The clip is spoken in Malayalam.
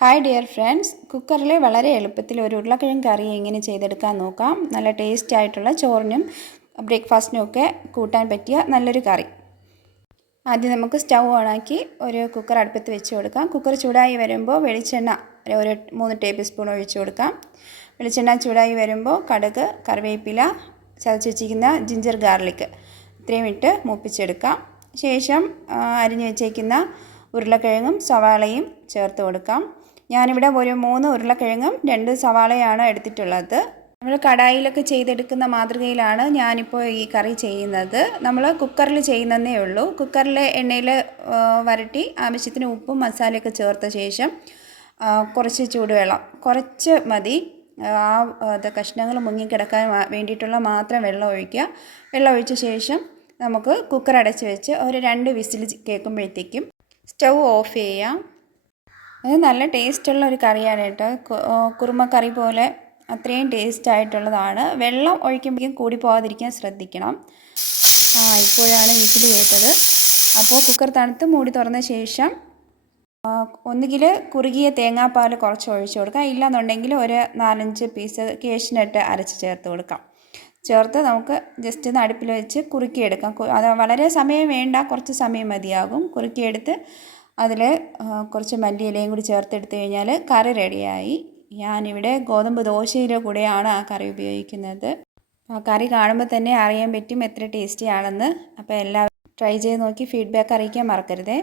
ഹായ് ഡിയർ ഫ്രണ്ട്സ്, കുക്കറിൽ വളരെ എളുപ്പത്തിൽ ഒരു ഉരുളക്കിഴങ്ങ് കറി എങ്ങനെ ചെയ്തെടുക്കാൻ നോക്കാം. നല്ല ടേസ്റ്റ് ആയിട്ടുള്ള ചോറിനും ബ്രേക്ക്ഫാസ്റ്റിനും ഒക്കെ കൂട്ടാൻ പറ്റിയ നല്ലൊരു കറി. ആദ്യം നമുക്ക് സ്റ്റൗ ഓണാക്കി ഒരു കുക്കർ അടുപ്പത്ത് വെച്ച് കൊടുക്കാം. കുക്കർ ചൂടായി വരുമ്പോൾ വെളിച്ചെണ്ണ ഒരു 3 ടേബിൾ സ്പൂൺ ഒഴിച്ച് കൊടുക്കാം. വെളിച്ചെണ്ണ ചൂടായി വരുമ്പോൾ കടുക്, കറിവേപ്പില, ചതച്ച് വെച്ചിരിക്കുന്ന ജിഞ്ചർ ഗാർലിക് ഇത്രയും ഇട്ട് മൂപ്പിച്ചെടുക്കാം. ശേഷം അരിഞ്ഞു വെച്ചേക്കുന്ന ഉരുളക്കിഴങ്ങും സവാളയും ചേർത്ത് കൊടുക്കാം. ഞാനിവിടെ ഒരു 3 ഉരുളക്കിഴങ്ങും 2 സവാളയാണ് എടുത്തിട്ടുള്ളത്. നമ്മൾ കടായിലൊക്കെ ചെയ്തെടുക്കുന്ന മാതൃകയിലാണ് ഞാനിപ്പോൾ ഈ കറി ചെയ്യുന്നത്. നമ്മൾ കുക്കറിൽ ചെയ്യുന്നതേ ഉള്ളൂ. കുക്കറിൽ എണ്ണയിൽ വരട്ടി ആവശ്യത്തിന് ഉപ്പും മസാലയൊക്കെ ചേർത്ത ശേഷം കുറച്ച് ചൂടുവെള്ളം കുറച്ച് മതി, കഷ്ണങ്ങൾ മുങ്ങിക്കിടക്കാൻ വേണ്ടിയിട്ടുള്ള മാത്രം വെള്ളം ഒഴിക്കുക. വെള്ളം ഒഴിച്ച ശേഷം നമുക്ക് കുക്കർ അടച്ച് വെച്ച് ഒരു 2 വിസിൽ കേൾക്കുമ്പോഴത്തേക്കും സ്റ്റൗ ഓഫ് ചെയ്യാം. അത് നല്ല ടേസ്റ്റുള്ള ഒരു കറിയാണ് കേട്ടോ. കുറുമ കറി പോലെ അത്രയും ടേസ്റ്റ് ആയിട്ടുള്ളതാണ്. വെള്ളം ഒഴിക്കുമ്പോഴേക്കും കൂടി പോകാതിരിക്കാൻ ശ്രദ്ധിക്കണം. ഇപ്പോഴാണ് വിസിൽ കേട്ടത്. അപ്പോൾ കുക്കർ തണുത്ത് മൂടി തുറന്ന ശേഷം ഒന്നുകിൽ കുറുകിയ തേങ്ങാപ്പാൽ കുറച്ച് ഒഴിച്ച് കൊടുക്കാം, ഇല്ലാന്നുണ്ടെങ്കിൽ ഒരു 4-5 പീസ് കാഷ്നട്ട് അരച്ച് ചേർത്ത് കൊടുക്കാം. ചേർത്ത് നമുക്ക് ജസ്റ്റ് ഒന്ന് അടുപ്പിൽ വെച്ച് കുറുക്കിയെടുക്കാം. അത് വളരെ സമയം വേണ്ട, കുറച്ച് സമയം മതിയാകും. കുറുക്കിയെടുത്ത് അതിൽ കുറച്ച് മല്ലിയിലയും കൂടി ചേർത്തെടുത്ത് കഴിഞ്ഞാൽ കറി റെഡിയായി. ഞാനിവിടെ ഗോതമ്പ് ദോശയുടെ കൂടെയാണ് ആ കറി ഉപയോഗിക്കുന്നത്. ആ കറി കാണുമ്പോൾ തന്നെ അറിയാൻ പറ്റും എത്ര ടേസ്റ്റി ആണെന്ന്. അപ്പോൾ എല്ലാവരും ട്രൈ ചെയ്ത് നോക്കി ഫീഡ്ബാക്ക് അറിയിക്കാൻ മറക്കരുതേ.